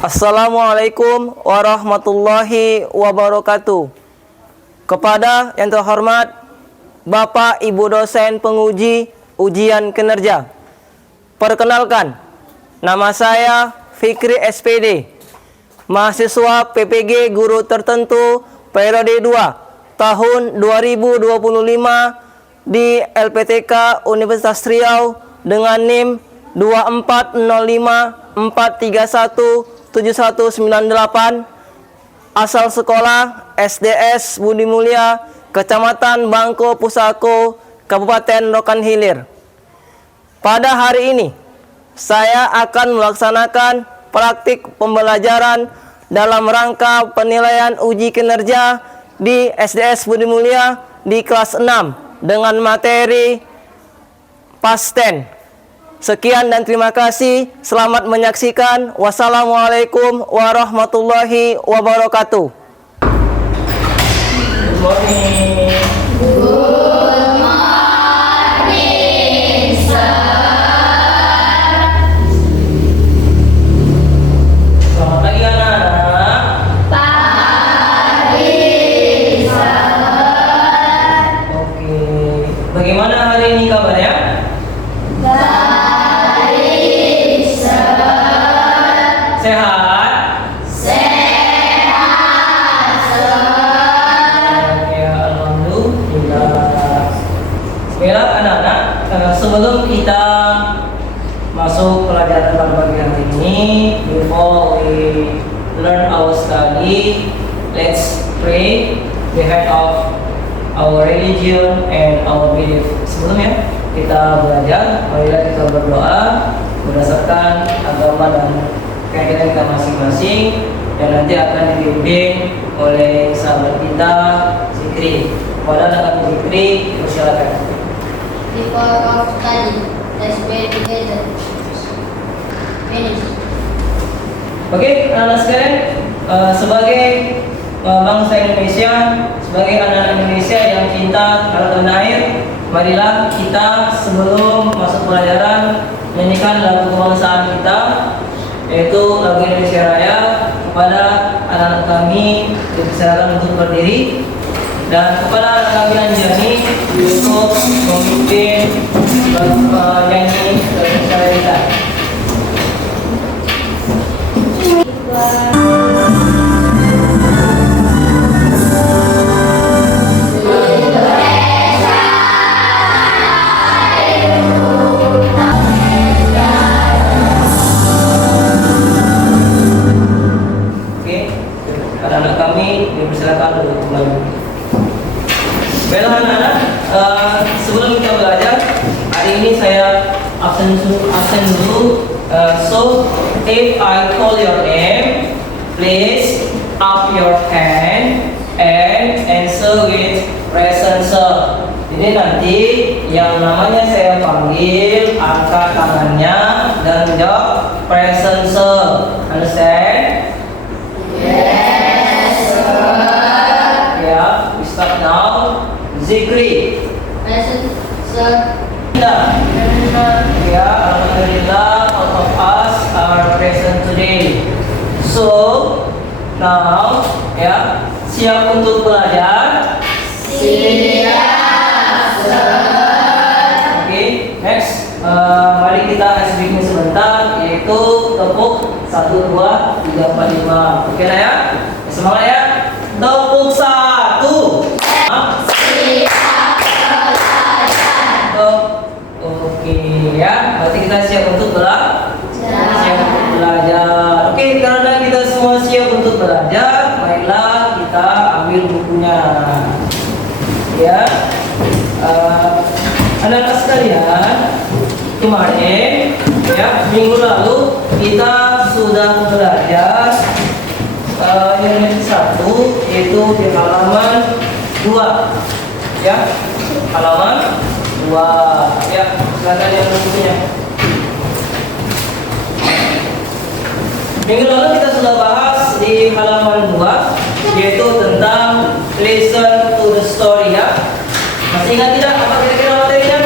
Assalamualaikum warahmatullahi wabarakatuh. Kepada yang terhormat Bapak Ibu dosen penguji ujian kinerja. Perkenalkan, nama saya Fikri SPD, mahasiswa PPG Guru Tertentu periode 2 tahun 2025 di LPTK Universitas Riau dengan NIM 240543179198, asal sekolah SDS Budi Mulia, Kecamatan Bangko Pusako, Kabupaten Rokan Hilir. Pada hari ini, saya akan melaksanakan praktik pembelajaran dalam rangka penilaian uji kinerja di SDS Budi Mulia di kelas 6 dengan materi past tense. Sekian dan terima kasih. Selamat menyaksikan. Wassalamualaikum warahmatullahi wabarakatuh. Good morning. Good morning, sir. Selamat pagi anak-anak. Pagi, sir. Oke. Bagaimana hari ini kabarnya? Baik, sir. Sehat? Sehat, sir. Oke, alhamdulillah. Baiklah anak-anak, sebelum kita masuk pelajaran pada pagi hari ini, before we learn our study, let's pray the head of our religion and our belief. Sebelumnya kita belajar, marilah kita berdoa berdasarkan agama dan keyakinan kita masing-masing, dan nanti akan dibimbing oleh sahabat kita Zikri. Pada dengan Zikri, persilakan. Before of study, let's pray together. Finish. Oke, anak-anak sekalian, sebagai bangsa Indonesia, sebagai anak Indonesia yang cinta terhadap tanah air, marilah kita sebelum masuk pelajaran menyanyikan lagu kebangsaan kita, yaitu lagu Indonesia Raya. Kepada anak-anak kami dipersilakan untuk berdiri, dan kepada anak kami Anjani untuk memimpin nyanyi lagu Indonesia Raya kita. Anak-anak kami dipersilakan untuk kembali. Baiklah anak-anak, sebelum kita belajar, hari ini saya absen dulu. So if I call your name, please up your hand and answer with present sir. Jadi nanti yang namanya saya panggil angkat tangannya dan jawab present sir. Understand? Yes, sir. Yeah, we start now. Zikri. Present, sir. Ya, alhamdulillah, all of us are present today. So, now, ya, siap untuk belajar? Siap, sir. Oke, next, mari kita speaking sebentar, yaitu tepuk 1, 2, 3, 4, 5. Oke lah ya? Semangat ya? Tepuk 1. Oke ya, berarti kita siap untuk belajar. Oke, karena kita semua siap untuk belajar, marilah kita ambil bukunya. Ya, anak-anak sekalian, kemarin ya minggu lalu kita sudah belajar unit 1, yaitu di halaman 2. Ya, halaman 2. Ya, silakan yang bukunya. Minggu lalu kita sudah bahas di halaman 2, yaitu tentang listen to the story ya. Masih ingat tidak apa kira-kira materinya?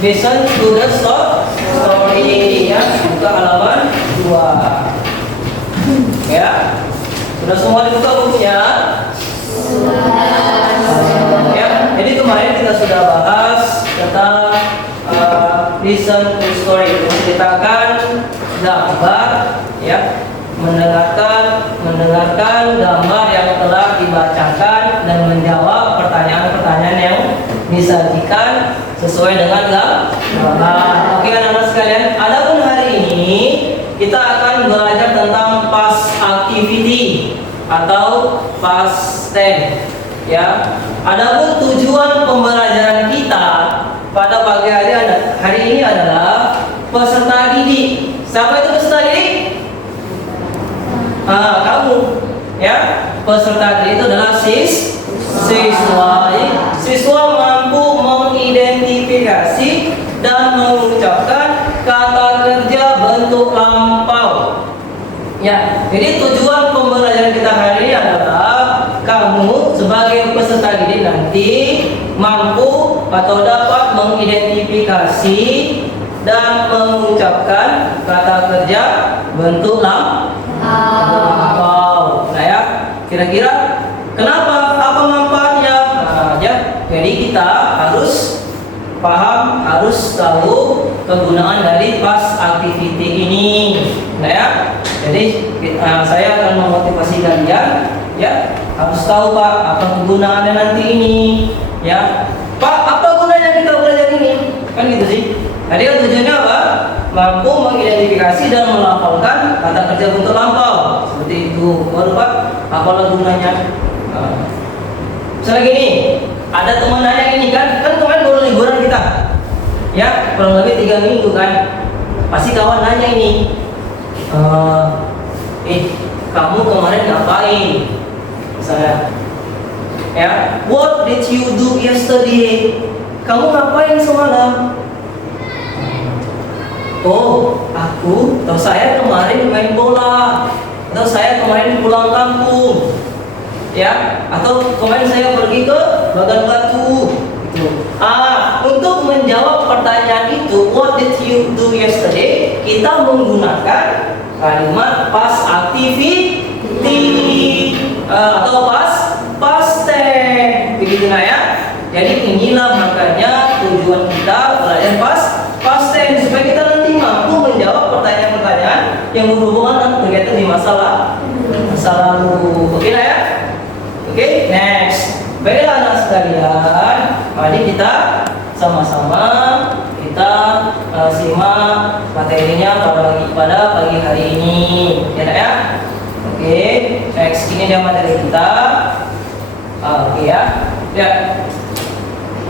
Listen to the story ya. Buka halaman 2. Ya, sudah semua dibuka bukunya? Ya, jadi kemarin kita sudah bahas tentang listen to story, menceritakan gambar, ya, mendengarkan gambar yang telah dibacakan dan menjawab pertanyaan-pertanyaan yang disajikan sesuai dengan gambar. Oke anak-anak sekalian, adapun hari ini kita akan belajar tentang past activity atau past tense. Ya, adapun tujuan pembelajaran kita pada pagi hari ini adalah peserta didik. Siapa itu peserta didik? Kamu, ya. Peserta didik itu adalah siswa. Siswa mampu mengidentifikasi dan mengucapkan kata kerja bentuk lampau. Ya, jadi tujuan pembelajaran kita hari ini adalah kamu sebagai peserta didik nanti mampu atau dapat mengidentifikasi dan mengucapkan kata kerja bentuk lampau. Nah ya, kira-kira kenapa? Apa manfaatnya? Nah, ya, jadi kita harus paham, harus tahu kegunaan dari past activity ini. Nah ya, jadi saya akan memotivasi kalian, ya, harus tahu Pak apa kegunaannya nanti ini, ya. Pak, apa gunanya kita belajar ini? Kan gitu sih. Tadi kan tujuannya apa? Mampu mengidentifikasi dan melafalkan kata kerja bentuk lampau. Seperti itu. Baru Pak, apalah gunanya? Misalnya gini, ada teman nanya ini kan kemarin baru liburan kita, ya, kurang lebih 3 minggu kan. Pasti kawan nanya ini, kamu kemarin ngapain? Misalnya, ya, what did you do yesterday? Kamu ngapain semalam? Oh, aku atau saya kemarin main bola, atau saya kemarin pulang kampung, ya, atau kemarin saya pergi ke Bagan Batu. Gitu. Untuk menjawab pertanyaan itu, what did you do yesterday? Kita menggunakan kalimat past activity atau past tense. Begitu nah ya. Jadi inilah makanya tujuan kita belajar past tense supaya kita nanti mampu menjawab pertanyaan-pertanyaan yang berhubungan dengan kegiatan di masa lalu. Oke nah ya? Oke, next. Baiklah anak sekalian, mari kita sama-sama kita simak materinya pada pagi hari ini, ya ya. Oke, next ini dia materi kita. Oke ya, ya.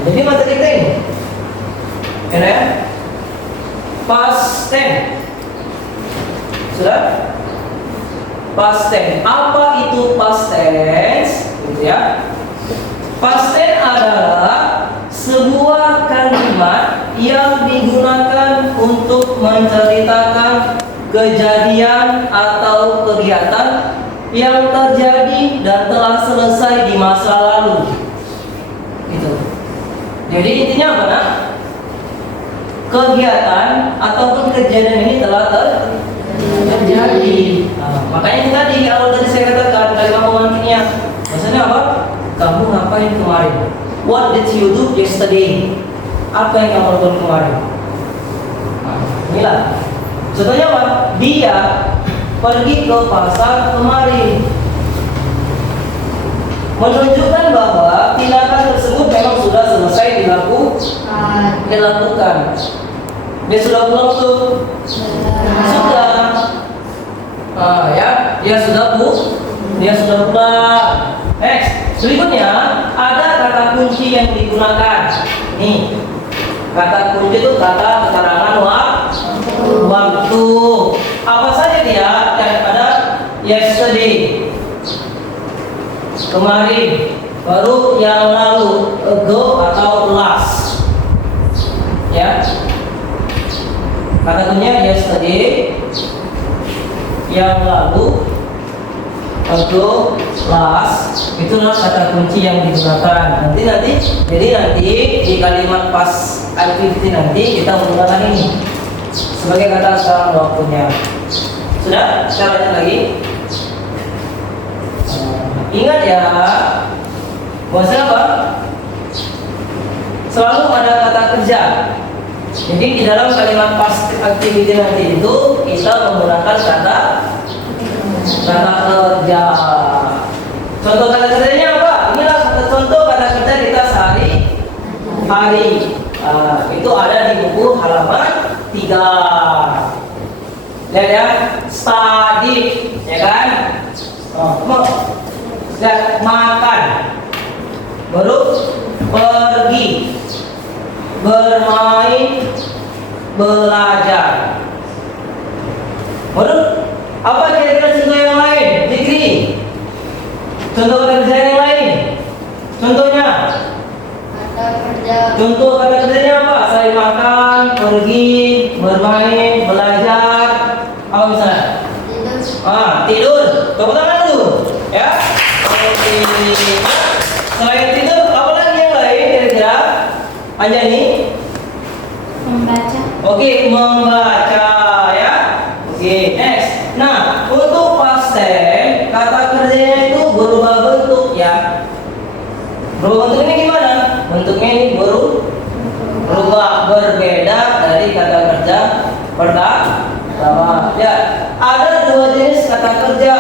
Jadi materi kita ini, ya, past tense. Sudah? Past tense. Apa itu past tense? Gitu ya. Past tense adalah sebuah kalimat yang digunakan untuk menceritakan kejadian atau kegiatan yang terjadi dan telah selesai di masa lalu. Gitu. Jadi intinya apa nak? Kegiatan ataupun kejadian ini telah terjadi. Makanya tadi awal tadi saya katakan kalimat pemangkitnya. Maksudnya apa? Kamu ngapain kemarin? What did you do yesterday? Apa yang kamu lakukan kemarin? Inilah. Contohnya apa? Dia pergi ke pasar kemarin. Menunjukkan bahwa tindakan tersebut memang sudah selesai dilakukan. Dia sudah pulang tuh? Sudah. Ya, dia sudah pulang. Next, berikutnya ada kata kunci yang digunakan. Nih, kata kunci itu kata keterangan waktu. Apa saja dia? Ada yesterday, kemarin, baru yang lalu, ago atau last. Ya, kata kuncinya yesterday, yang lalu, ago, last. Itulah kata kunci yang digunakan. Jadi nanti di kalimat past activity nanti kita menggunakan ini sebagai kata sekarang waktunya. Sudah? Kita lanjut lagi. ingat ya, bahwasanya apa? Selalu ada kata kerja. Jadi di dalam kalimat past activity nanti itu kita menggunakan kata kerja. Contoh kata kerjanya apa? Inilah contoh kata kerja kita sehari-hari. Itu ada di buku halaman 3. Lihat ya, study, ya kan? Lihat, makan, baru pergi, bermain, belajar. Baru apa kira-kira contoh yang lain? Degree. Contoh kata kerja yang lain. Contohnya. Kata kerja. Contoh kata kerjanya apa? Saya makan, pergi, bermain, belajar. Apa misalnya? Tidur. Tidur. Tepuk tangan dulu. Ya. Oke. Selain tidur, apa lagi yang lain kira-kira? Anjani? Membaca. Oke, membaca ya. Oke, next. Nah, untuk past tense, kata kerjanya itu berubah bentuk ya. Berubah bentuk ini gimana? Bentuknya ini berubah, berbeda dari kata kerja pertama. Ya, ada 2 jenis kata kerja.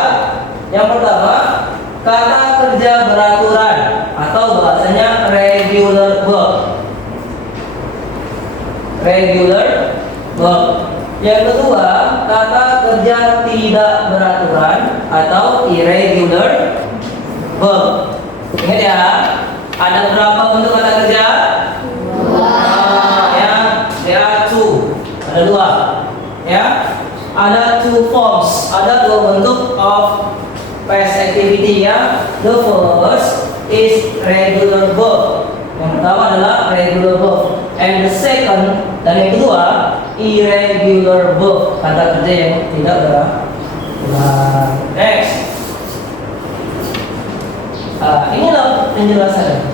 Yang pertama, kata kerja beraturan atau bahasanya regular verb. Regular verb. Yang kedua, kata kerja tidak beraturan atau irregular verb. Ingat ya, ada berapa bentuk kata kerja? 2. Ya, there are 2. Ada 2. Ya, ada 2 forms. Ada 2 bentuk of past activity ya. The first is regular verb. Yang pertama adalah regular verb. And the second, dan yang kedua, irregular verb. Kata kerja yang tidak berulang. Next. Inilah penjelasannya.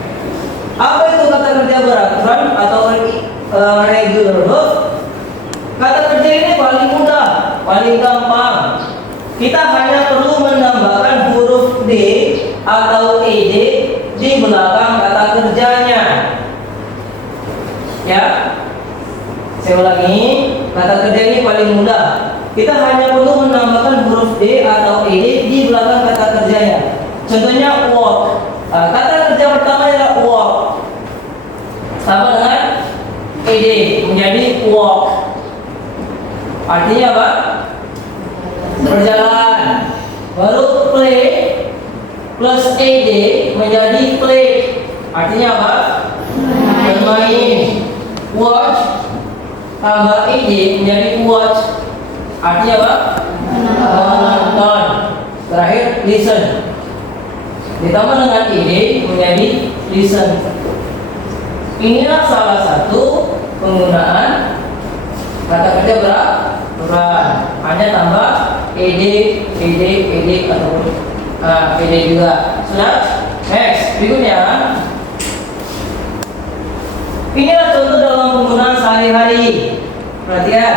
Apa itu kata kerja beraturan atau regular verb? Kata kerja ini paling mudah, paling gampang. Kita hanya perlu menambahkan huruf D atau ED di belakang kata kerjanya. Ya, saya ulangi, kata kerja ini paling mudah. Kita hanya perlu menambahkan huruf D atau ED di belakang kata kerjanya. Contohnya work. Kata kerja pertama adalah work. Sama dengan ED menjadi walk. Artinya apa? Berjalan. Baru play plus ED menjadi play. Artinya apa? Bermain. Watch tambah ED menjadi watch. Artinya apa? Menonton. Terakhir listen. Ditambah dengan ED menjadi listen. Inilah salah satu penggunaan kata kerja beraturan. Hanya tambah ed ataupun ed juga. Sudah? Next, berikutnya. Inilah contoh dalam penggunaan sehari-hari. Perhatikan.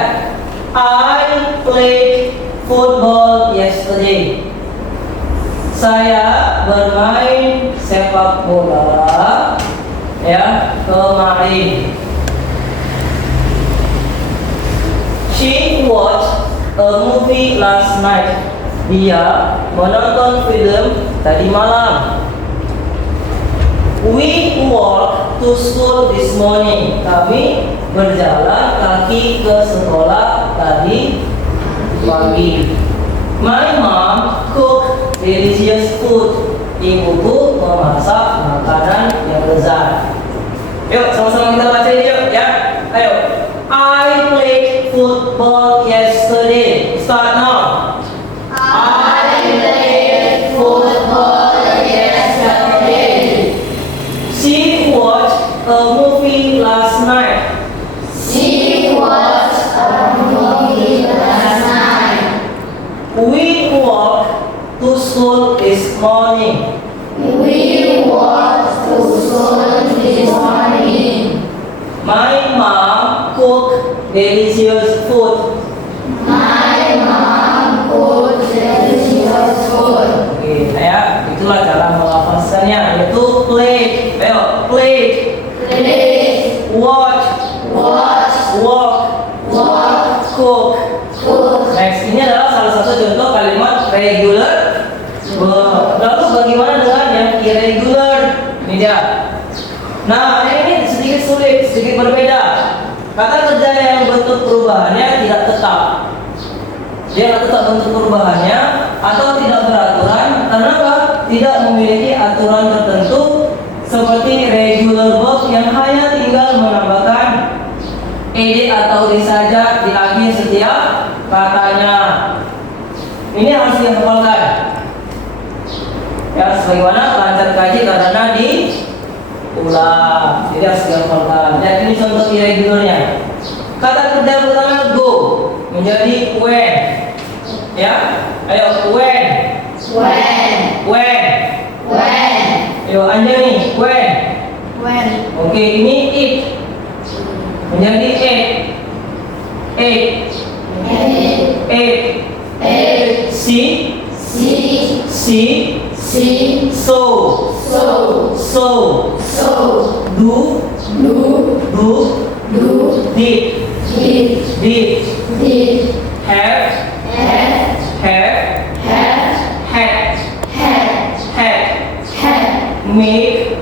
I played football yesterday. Saya bermain sepak bola ya kemarin. She watched a movie last night. Dia menonton film tadi malam. We walked to school this morning. Kami berjalan kaki ke sekolah tadi pagi. My mom cooked delicious food. Ibuku memasak makanan yang lezat. Yuk, sama-sama kita baca ini yuk ya. Ayo. I played football yesterday. Start now. I played football yesterday. She watched a movie last night. She watched a movie last night. We walked to school this morning. We walked to school this morning. My mom cooked delicious food. My mom cooked delicious food. Oke, ya, itulah cara regular verb. Lalu bagaimana dengan yang irregular? Ini dia. Nah, ini sedikit sulit, sedikit berbeda. Kata kerja yang bentuk perubahannya tidak tetap. Dia tidak tetap bentuk perubahannya atau tidak beraturan karena apa? Tidak memiliki aturan tertentu seperti regular verb yang hanya tinggal menambahkan ed atau d saja di akhir setiap katanya. Ini harus dihafalkan. Ya, sebagaimana lancar kaji karena diulang. Jadi harus dihafalkan. Dan ini contoh irregularnya. Kata kerja pertama go menjadi when. Ya, ayo when. Ayo Anjani, when. Oke, ini it menjadi eight. See, so, do, did, have, had, make,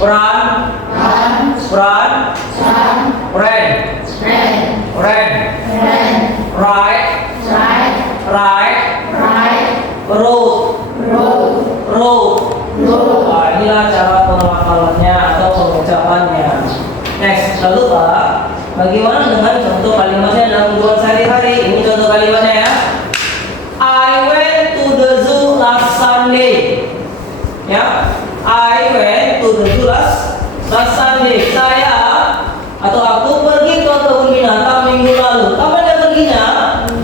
run, ran, write, wrote. Nah, inilah cara penghafalannya atau pengucapannya. Next, lalu Pak, bagaimana dengan contoh kalimatnya dalam kehidupan sehari-hari? Ini contoh kalimatnya ya. I went to the zoo last Sunday. Ya, I went to the zoo last Sunday. Saya atau aku pergi ke kebun binatang minggu lalu. Kapan dia perginya?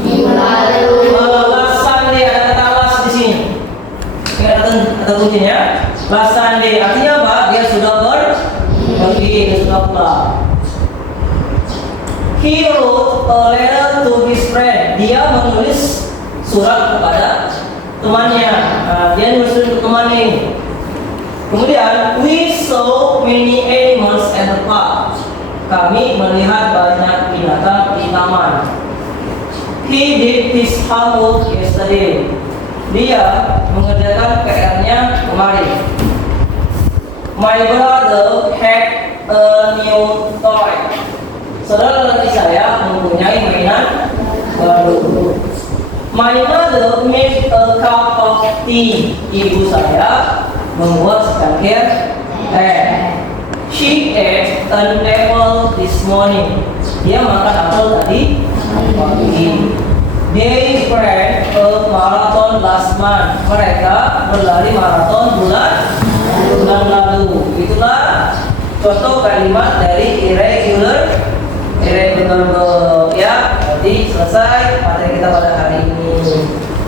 Minggu lalu. Last Sunday, ada kata last di sini. Ingat kata kuncinya? Last Sunday. Artinya apa? Dia sudah pergi, dia sudah pulang. He wrote a letter to his friend. Dia menulis surat kepada temannya. Dia nulis surat ke temannya ini. Kemudian, we saw many animals at the park. Kami melihat banyak binatang di taman. He did his homework yesterday. Dia mengerjakan PR-nya kemarin. My brother had a new toy. Saudara lelaki saya mempunyai mainan baru. My mother made a cup of tea. Ibu saya membuat secangkir teh. She ate an apple this morning. Dia makan apel tadi pagi. They ran a marathon last month. Mereka berlari maraton bulan lalu. Itulah contoh kalimat dari irregular verb. Ya, jadi selesai materi kita pada hari ini.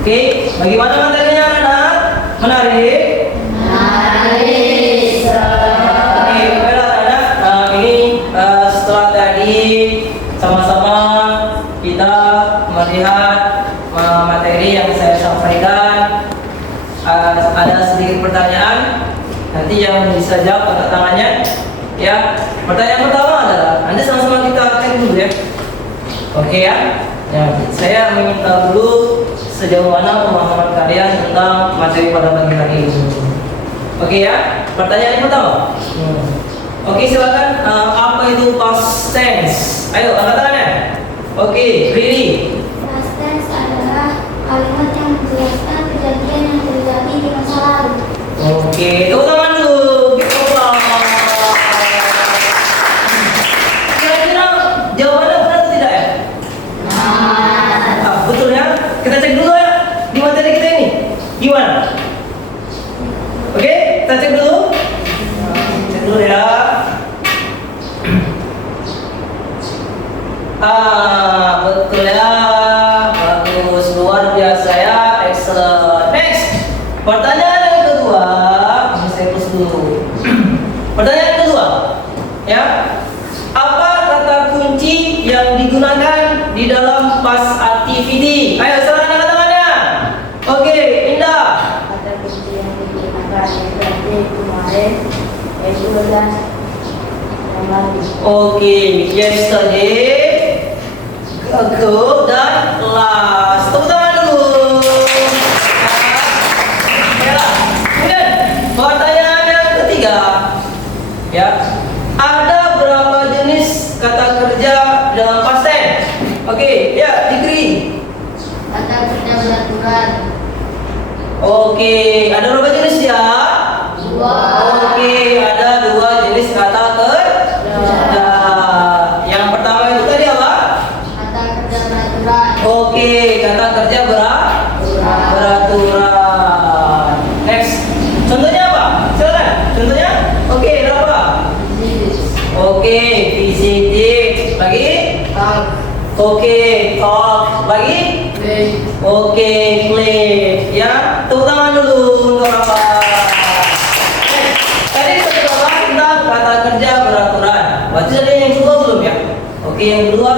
Oke, bagaimana materinya anak? Menarik? Oke, baiklah anak. Ini setelah tadi sama-sama kita melihat materi yang saya sampaikan, ada sedikit pertanyaan. Nanti yang bisa jawab angkat tangannya. Ya, pertanyaan pertama adalah, nanti sama-sama kita cek dulu ya. Oke ya. Ya, saya meminta dulu sejauh mana pemahaman kalian tentang materi pada pagi hari ini. Oke ya. Pertanyaan yang pertama. Oke, silakan. Apa itu past tense? Ayo, angkat tangannya. Oke, Riri. Past tense adalah kalimat yang menjelaskan kejadian yang terjadi di masa lalu. Oke, tepuk tangan dulu. Give applause. Kira-kira jawabannya benar atau tidak ya? Betul ya. Kita cek dulu ya di materi kita ini. Gimana? Oke, kita cek dulu. Cek dulu ya. Betul ya. Bagus, luar biasa ya. Excellent. Next. Pertanyaan yang kedua, ini saya tulis dulu. Pertanyaan yang kedua, ya. Apa kata kunci yang digunakan di dalam past activity? Ayo, silakan angkat tangannya. Oke, Indah. Kata kunci yang digunakan berarti kemarin, yaitu adalah yang lalu. Oke, yesterday, Good dan last. Tepuk tangan dulu. Ya. Kemudian pertanyaan yang ketiga. Ya. Ada berapa jenis kata kerja dalam past tense? Oke, ya, Dikri. Kata kerja beraturan. Oke, ada berapa jenis ya? 2. Oke, ada 2 jenis kata kerja. Yang pertama itu tadi apa? Kata kerja beraturan. Oke, kata kerja beraturan. Next. Contohnya apa? Silakan. Contohnya? Oke, ada apa? Visit. Oke, visited. Lagi? Talk. Oke, talk. Lagi? Play. Oke, play. Ya, tepuk tangan dulu untuk apa? Tadi kita sudah bahas tentang kata kerja beraturan. Berarti ada yang kedua belum ya? Oke, yang kedua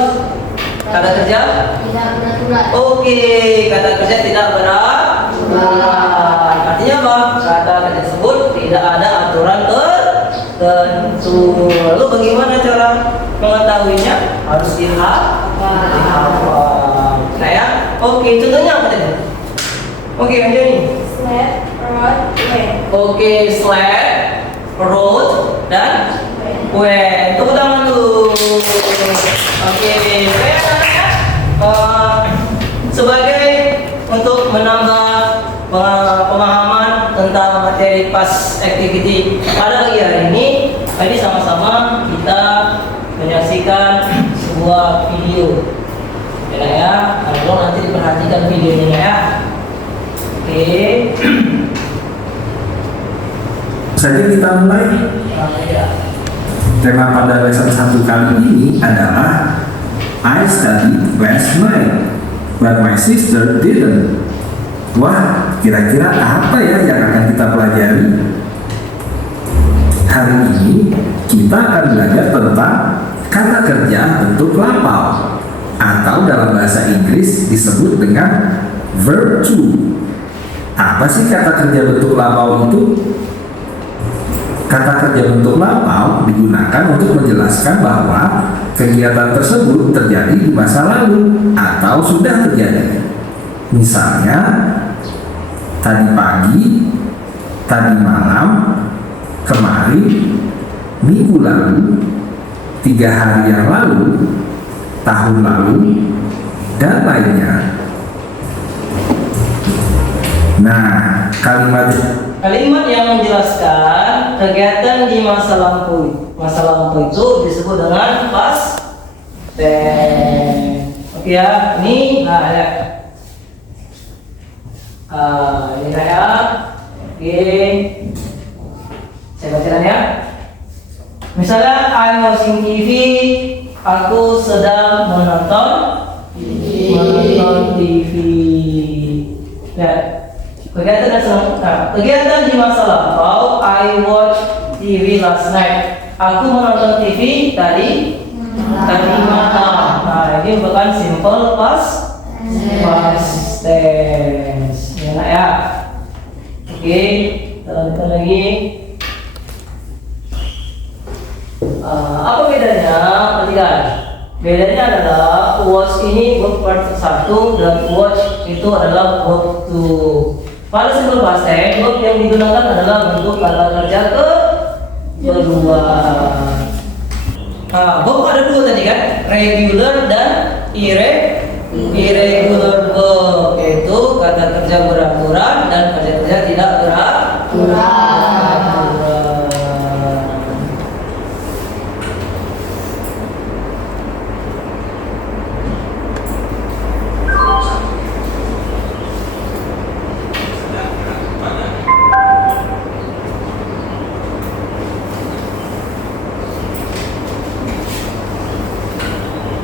kata kerja. Tidak beraturan. Oke, kata kerja tidak beraturan. Artinya apa? Kata kerja tersebut tidak ada aturan tertentu. Lalu bagaimana cara mengetahuinya? Harus dihafal. Nah ya, oke, contohnya apa tadi? Oke, yang ini. Slap, rod, went. Oke, slap, road, dan went. Tepuk tangan dulu. Oke, saya tanya sebagai untuk menambah pemahaman tentang materi past activity pada pagi hari ini, tadi sama-sama kita menyaksikan sebuah video. Ya, kalau nanti diperhatikan videonya ya. Oke. Jadi kita mulai. Tema pada lesson 1 kali ini adalah I studied last night, but my sister didn't. Wah, kira-kira apa ya yang akan kita pelajari? Hari ini kita akan belajar tentang kata kerja bentuk lapau atau dalam bahasa Inggris disebut dengan verb to. Apa sih kata kerja bentuk lapau itu? Kata kerja bentuk lapau digunakan untuk menjelaskan bahwa kegiatan tersebut terjadi di masa lalu atau sudah terjadi. Misalnya, tadi pagi, tadi malam, kemarin, minggu lalu, 3 hari yang lalu, tahun lalu, dan lainnya. Nah, kalimat yang menjelaskan kegiatan di masa lampau. Masa lampau itu disebut dengan past tense. Oke ya, ini ya. Ini saya. Oke. Saya bacakan ya. Misalnya I watching TV, aku sedang menonton TV. Ya. Kegiatan di masa lampau, I watch TV last night. Aku menonton TV tadi malam. Nah, ini bukan simple past tense. Ya, nak ya. Oke, kita lanjutkan lagi. Apa bedanya? Perhatikan. Bedanya adalah watch ini verb part 1 dan watch itu adalah verb 2. Pada simple past tense, verb yang digunakan adalah bentuk kata kerja kedua. Verb ada 2 tadi kan? Regular dan irregular verb, yaitu kata kerja beraturan dan kata kerja tidak beraturan.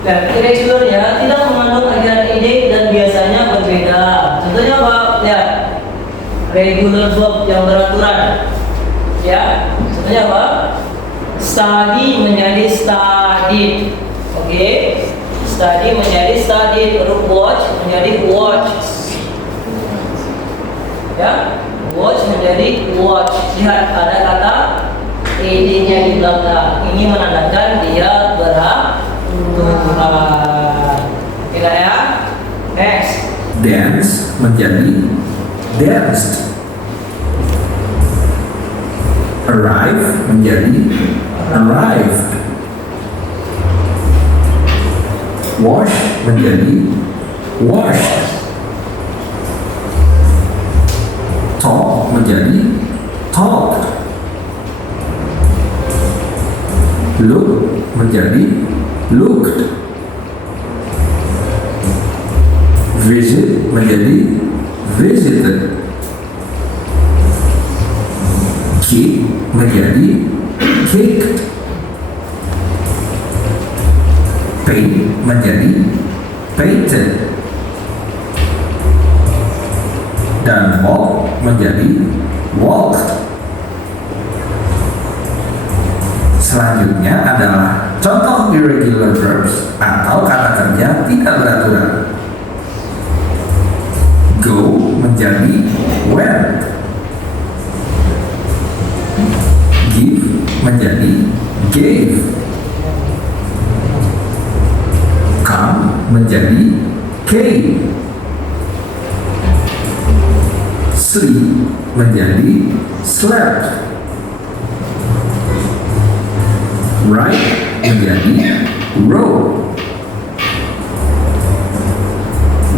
Dan irregularnya tidak mengandung ajaran ide dan biasanya berbeda. Contohnya apa? Ya, regular verb yang beraturan. Ya, contohnya apa? Study menjadi studied. Oke, study menjadi studied. Lalu watch menjadi watched. Ya, watch menjadi watched. Lihat ada kata id-nya di belakang. Ini menandakan dia beraturan. Tidak ya? Next. Dance menjadi danced. Arrive menjadi arrived. Wash menjadi washed. Talk menjadi talked. Look menjadi looked. Visit menjadi visited. Kick menjadi kicked. Paint menjadi painted. Dan walk menjadi walked. Selanjutnya adalah contoh irregular verbs atau kata kerja tidak beraturan. Go menjadi went. Give menjadi gave. Come menjadi came. Sleep menjadi slept. Write menjadi wrote.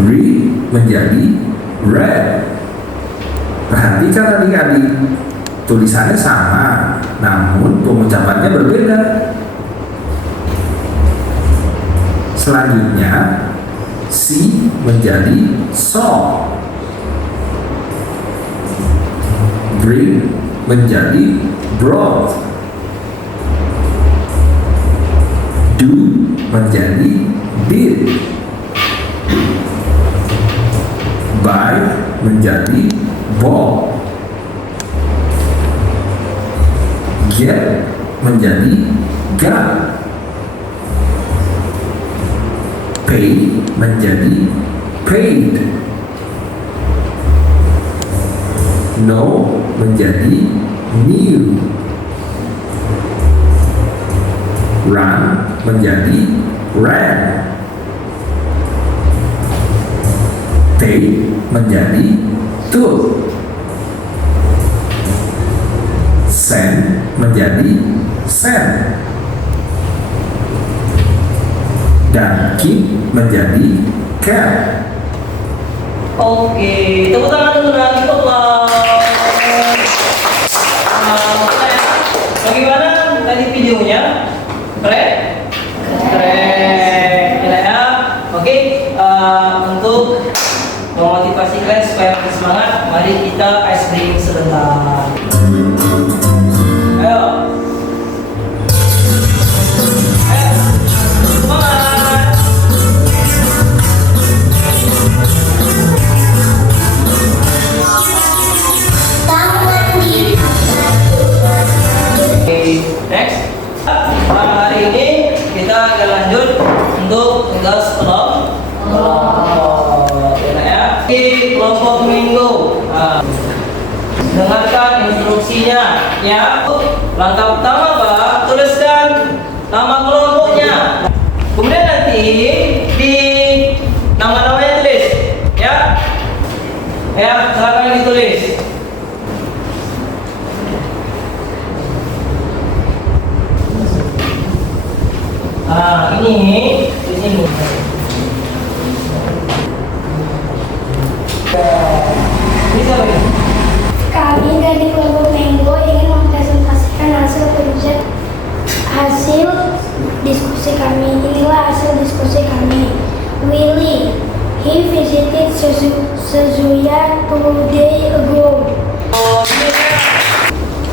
Read menjadi read. Perhatikan adik-adik, tulisannya sama, namun pengucapannya berbeda. Selanjutnya, see menjadi saw. Bring menjadi brought. Do menjadi did. Buy menjadi bought. Get menjadi got. Pay menjadi paid. Know menjadi knew. Run menjadi ran. Take menjadi took. Send menjadi sent. Dan keep menjadi kept. Oke, tepuk tangan dulu lagi Allah. Bagaimana tadi videonya? Keren? Keren. Gila ya? Oke, untuk memotivasi kalian supaya makin semangat, mari kita ice breaking sebentar. Ayo. Ayo. Semangat. Oke, next. Hari ini kita akan lanjut untuk tugas kelompok. Ya. Di kelompok minggu. Dengarkan instruksinya ya. Langkah pertama Pak, tuliskan nama kelompoknya. Kemudian nanti di nama-namanya tulis ya. Ya, silakan ditulis. Ini di sini. Ini siapa ini? Kami dari kelompok Mango ingin mempresentasikan hasil diskusi kami. Inilah hasil diskusi kami. Willy, he visited Suzuya 2 days ago.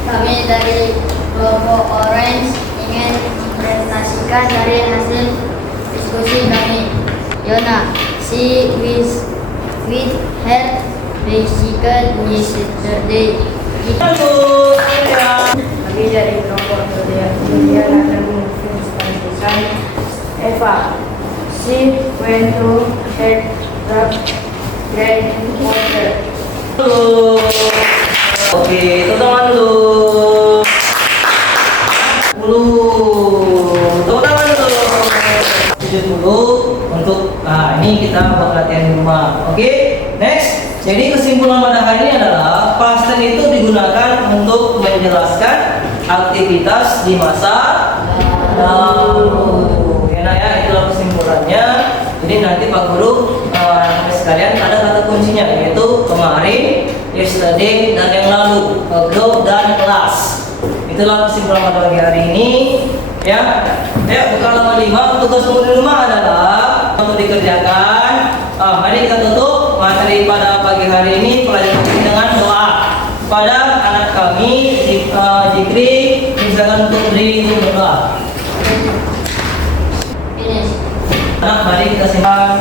Kami dari kelompok Orange ingin mempresentasikan dari hasil diskusi kami. Yona, she with her bicycle yesterday. Halo, ya. Kami dari kelompok Julia akan mempresentasikan Eva. She went to her truck grandmother. Halo. Oke, tepuk tangan dulu. Tepuk tangan dulu. untuk ini kita buat latihan di rumah. Oke, next. Jadi kesimpulan pada hari ini adalah past tense itu digunakan untuk menjelaskan aktivitas di masa lalu. Enak ya, itulah kesimpulannya. Jadi nanti Pak Guru anak-anak sekalian ada kata kuncinya, yaitu kemarin, yesterday, dan yang lalu, ago dan kelas. Itulah kesimpulan pada pagi hari ini. Ya, ayo buka halaman 5. Tugas kamu di rumah adalah untuk dikerjakan. Mari kita tutup materi pada pagi hari ini pelajaran ini dengan doa pada anak kami. Jikri, misalkan untuk beri berdoa. Anak, mari kita simpan